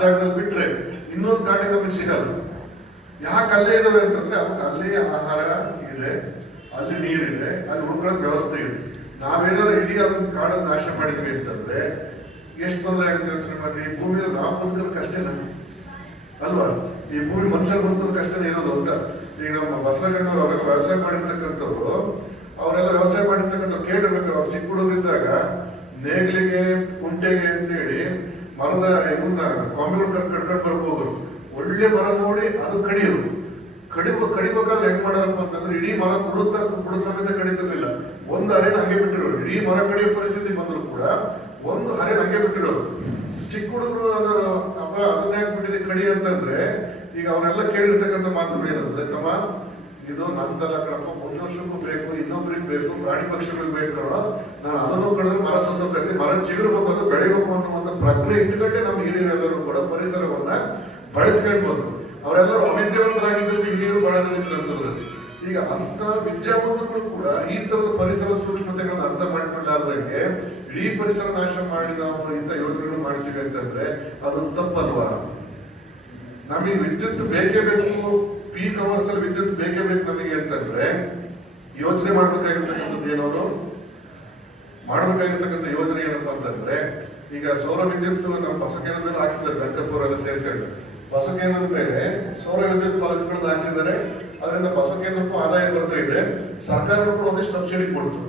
ಜಾಗದಲ್ಲಿ ಬಿಟ್ರೆ ಇನ್ನೊಂದು ಘಾಟಿ ನಮಗೆ ಸಿಗಲ್ಲ. ಯಾಕೆ ಅಲ್ಲೇ ಇದಾವೆ ಅಂತಂದ್ರೆ ಅವಕ್ಕೆ ಅಲ್ಲಿ ಆಹಾರ ಇದೆ, ಅಲ್ಲಿ ನೀರಿದೆ, ಅಲ್ಲಿ ಉಳ್ಕೊಳ್ಳೋಕೆ ವ್ಯವಸ್ಥೆ ಇದೆ. ನಾವೇನಾದ್ರೂ ಇಡೀ ಅದನ್ನ ಕಾಡನ್ನು ನಾಶ ಮಾಡಿದ್ವಿ ಅಂತಂದ್ರೆ ಎಷ್ಟು ತೊಂದರೆ ಆಗುತ್ತೆ ಯೋಚನೆ ಮಾಡಿ. ಈ ಭೂಮಿಯಲ್ಲಿ ನಾವು ಬದುಕೋದು ಕಷ್ಟನ ಅಲ್ವಾ? ಈ ಭೂಮಿ ಮನುಷ್ಯರು ಬದುಕೋದು ಕಷ್ಟನೇ ಇರೋದು ಅಂತ. ಈಗ ನಮ್ಮ ಬಸವಣ್ಣನವರು ಅವರೆಲ್ಲ ವ್ಯವಸಾಯ ಮಾಡಿರ್ತಕ್ಕಂಥವ್ರು, ಅವರೆಲ್ಲ ವ್ಯವಸಾಯ ಮಾಡಿರ್ತಕ್ಕಂಥವ್ರು ಕೇಳಿರ್ಬೇಕು. ಅವ್ರು ಚಿಕ್ಕ ಹುಡುಗರಿದ್ದಾಗ ನೇಗ್ಲಿಗೆ ಕುಂಟೆಗೆ ಅಂತೇಳಿ ಮರದ ಇವನ್ನ ಕೊಂಬೆಗಳು ಕಟ್ಕೊಂಡು ಬರ್ಬೋದು. ಒಳ್ಳೆ ಮರ ನೋಡಿ ಅದು ಕಡಿಬೇಕಾದ್ರೆ ಹೆಂಗ್ ಮಾಡಾರಪ್ಪ ಅಂತಂದ್ರೆ ಇಡೀ ಮರ ಕುಡುತ್ತ ಸಮೇತ ಕಡಿತಿರ್ಲಿಲ್ಲ. ಒಂದು ಅರೆನ ಹಂಗೆ ಬಿಟ್ಟಿರೋರು. ಇಡೀ ಮರ ಕಡಿಯೋ ಪರಿಸ್ಥಿತಿ ಬಂದ್ರು ಕೂಡ ಒಂದು ಅರೆನ ಹಂಗೆ ಬಿಟ್ಟಿರೋರು. ಚಿಕ್ಕ ಹುಡುಗರು ಅಪ್ಪ ಅದನ್ನ ಯಾಕೆ ಬಿಟ್ಟಿದೆ ಕಡಿ ಅಂತಂದ್ರೆ ಈಗ ಅವರೆಲ್ಲ ಕೇಳಿರ್ತಕ್ಕಂಥ ಮಾತುಗಳು ಏನಂದ್ರೆ, ತಮ್ಮ ಇದು ನಂದಲ್ಲ ಕಣಪ್ಪ, 1 ವರ್ಷಕ್ಕೂ ಬೇಕು, ಇನ್ನೊಬ್ರಿಗೆ ಬೇಕು, ಪ್ರಾಣಿ ಪಕ್ಷಿಗಳಿಗೆ ಬೇಕು ಕಣೋ, ನಾನು ಅದನ್ನು ಕಳೆದ್ರೆ ಮರ ಸತ್ತೋಗತ್ತೆ, ಮರ ಚಿಗುರ್ಬೇಕು, ಅದು ಬೆಳಿಬೇಕು ಅನ್ನುವಂಥ ಪ್ರಜ್ಞೆ ಇಟ್ಟುಕೊಂಡೆ ನಮ್ಮ ಹಿರಿಯರೆಲ್ಲರೂ ಕೂಡ ಪರಿಸರವನ್ನ ಬಳಸ್ಕೊಳ್ಬೋದು. ಅವರೆಲ್ಲರೂ ಅವಿದ್ಯಾವಂತರಾಗಿದ್ದಲ್ಲಿ ಹಿರಿಯರು ಬಳಸಿದಂಥದ್ರಲ್ಲಿ. ಈಗ ಅಂತ ವಿದ್ಯಾವಂತರು ಕೂಡ ಈ ತರದ ಪರಿಸರದ ಸೂಕ್ಷ್ಮತೆಗಳನ್ನು ಅರ್ಥ ಮಾಡಿಕೊಳ್ಳಾರ್ದಂಗೆ ಇಡೀ ಪರಿಸರ ನಾಶ ಮಾಡಿ ನಾವು ಇಂಥ ಯೋಜನೆಗಳು ಮಾಡ್ತೀವಿ ಅಂತಂದ್ರೆ ಅದು ತಪ್ಪಲ್ವಾ? ನಮಗೆ ವಿದ್ಯುತ್ ಬೇಕೇ ಬೇಕು, ಪೀಕ್ ಅವರ್ಸ್ ಅಲ್ಲಿ ವಿದ್ಯುತ್ ಬೇಕೇ ಬೇಕು ನಮಗೆ ಅಂತಂದ್ರೆ ಯೋಚನೆ ಮಾಡ್ಬೇಕಾಗಿರ್ತಕ್ಕಂಥದ್ದು ಏನವರು ಮಾಡ್ಬೇಕಾಗಿರ್ತಕ್ಕಂಥ ಯೋಜನೆ ಏನಪ್ಪಾ ಅಂತಂದ್ರೆ, ಈಗ ಸೌರ ವಿದ್ಯುತ್ ನಮ್ಮ ಹೊಸ ಕೇಂದ್ರದಲ್ಲಿ ಹಾಕ್ಸಿದ್ದಾರೆ. ವೆಂಕಟಪುರ ಸೇರ್ಕೊಂಡು ಹೊಸ ಕೇಂದ್ರದ ಮೇಲೆ ಸೌರ ವಿದ್ಯುತ್ ಫಲಕಗಳನ್ನು ಹಾಕ್ಸಿದ್ದಾರೆ. ಅದರಿಂದ ಹೊಸ ಕೇಂದ್ರಕ್ಕೂ ಆದಾಯ ಬರ್ತಾ ಇದೆ. ಸರ್ಕಾರ ಕೂಡ ಒಂದಿಷ್ಟು ಸಬ್ಸಿಡಿ ಕೊಡ್ತು.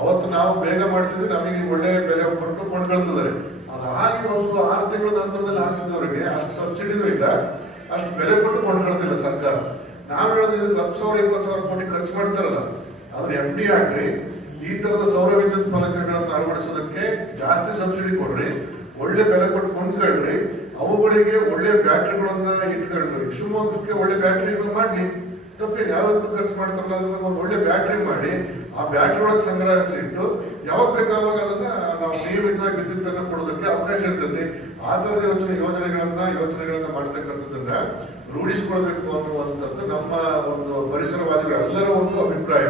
ಅವತ್ತು ನಾವು ಬೇಗ ಮಾಡಿಸಿದ್ರೆ ನಮಗೆ ಒಳ್ಳೆ ಬೆಲೆ ಕೊಟ್ಟು ಕೊಂಡ್ಕೊಳ್ತಿದ್ದಾರೆ. ಅದಾಗಿ ಒಂದು 6 ತಿಂಗಳ ನಂತರದಲ್ಲಿ ಹಾಕ್ಸಿದವರಿಗೆ ಅಷ್ಟು ಸಬ್ಸಿಡಿನೂ ಇಲ್ಲ, ಅಷ್ಟು ಬೆಲೆ ಕೊಟ್ಟು ಕೊಂಡ್ಕೊಳ್ತಿಲ್ಲ ಸರ್ಕಾರ. ನಾವ್ ಹೇಳೋದು ಇದು 10,000-20,000 ಕೋಟಿ ಖರ್ಚು ಮಾಡ್ತಾರಲ್ಲ, ಅದ್ರ FD ಹಾಕ್ರಿ, ಈ ತರದ ಸೌರ ವಿದ್ಯುತ್ ಫಲಕಗಳನ್ನು ಅಳವಡಿಸೋದಕ್ಕೆ ಜಾಸ್ತಿ ಸಬ್ಸಿಡಿ ಕೊಡ್ರಿ, ಒಳ್ಳೆ ಬೆಲೆ ಕೊಟ್ಟು ಕೊಂಡ್ಕೊಳ್ರಿ, ಅವುಗಳಿಗೆ ಒಳ್ಳೆ ಬ್ಯಾಟ್ರಿಗಳನ್ನ ಇಟ್ಕೊಳ್ರಿ. ಶಿವಮೊಗ್ಗಕ್ಕೆ ಒಳ್ಳೆ ಬ್ಯಾಟ್ರಿಗಳು ಮಾಡ್ಲಿ, ತಪ್ಪೇನು ಯಾವತ್ತು ಖರ್ಚು ಮಾಡ್ತಾರಲ್ಲ ಅದನ್ನ ಒಂದು ಒಳ್ಳೆ ಬ್ಯಾಟ್ರಿ ಮಾಡಿ ಆ ಬ್ಯಾಟ್ರಿ ಒಳಗೆ ಸಂಗ್ರಹಿಸಿಟ್ಟು ಯಾವಾಗ ಬೇಕಾವಾಗ ಅದನ್ನ ನಾವು ನಿಯಮಿತವಾಗಿ ವಿದ್ಯುತ್ ಅನ್ನ ಕೊಡೋದಕ್ಕೆ ಅವಕಾಶ ಇರ್ತದೆ. ಆ ತರದ ಯೋಚನೆಗಳನ್ನ ಮಾಡ್ತಕ್ಕಂಥದ್ದನ್ನ ರೂಢಿಸಿಕೊಳ್ಬೇಕು ಅನ್ನುವಂಥದ್ದು ನಮ್ಮ ಒಂದು ಪರಿಸರವಾದಿಗಳೆಲ್ಲರ ಒಂದು ಅಭಿಪ್ರಾಯ.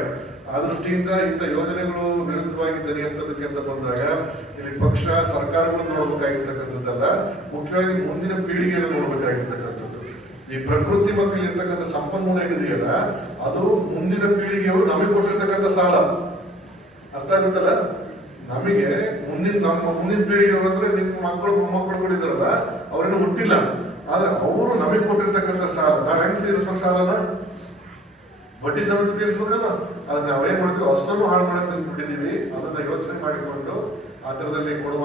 ಆ ದೃಷ್ಟಿಯಿಂದ ಇಂಥ ಯೋಜನೆಗಳು ವಿರುದ್ಧವಾಗಿ ದನಿಯಂತದಕ್ಕೆ ಅಂತ ಬಂದಾಗ ಇಲ್ಲಿ ಪಕ್ಷ ಸರ್ಕಾರಗಳು ನೋಡ್ಬೇಕಾಗಿರ್ತಕ್ಕಂಥದ್ದಲ್ಲ, ಮುಖ್ಯವಾಗಿ ಮುಂದಿನ ಪೀಳಿಗೆಯನ್ನು ನೋಡ್ಬೇಕಾಗಿರ್ತಕ್ಕಂಥದ್ದು. ಈ ಪ್ರಕೃತಿ ಮತ್ತು ಇರ್ತಕ್ಕಂಥ ಸಂಪನ್ಮೂಲ ಏನಿದೆಯಲ್ಲ, ಅದು ಮುಂದಿನ ಪೀಳಿಗೆಯವರು ನಮಗೆ ಕೊಟ್ಟಿರ್ತಕ್ಕಂಥ ಸಾಲ. ಅರ್ಥ ಆಗುತ್ತಲ್ಲ? ನಮಗೆ ನಮ್ಮ ಮುಂದಿನ ಪೀಳಿಗೆಯವರು ಅಂದ್ರೆ ನಿಮ್ಮ ಮಕ್ಕಳು ಮೊಮ್ಮಕ್ಕಳುಗಳು ಇದಾರಲ್ಲ, ಅವ್ರೇನು ಹುಟ್ಟಿಲ್ಲ, ಆದ್ರೆ ಅವರು ನಮಗೆ ಕೊಟ್ಟಿರ್ತಕ್ಕಂಥ ಸಾಲ. ನಾವ್ ಹೆಂಗ್ ತೀರಿಸ್ಬೇಕು ಸಾಲನ? ಬಡ್ಡಿ ಸಮೇತ ತೀರಿಸ್ಬೇಕಲ್ಲ. ಅದನ್ನ ನಾವೇನ್ ಮಾಡ್ತೀವಿ, ಅಷ್ಟನ್ನು ಹಾಳು ಮಾಡಕ್ ಬಿಟ್ಟಿದೀವಿ. ಅದನ್ನ ಯೋಚನೆ ಮಾಡಿಕೊಂಡು ಆ ತರದಲ್ಲಿ ಕೊಡುವ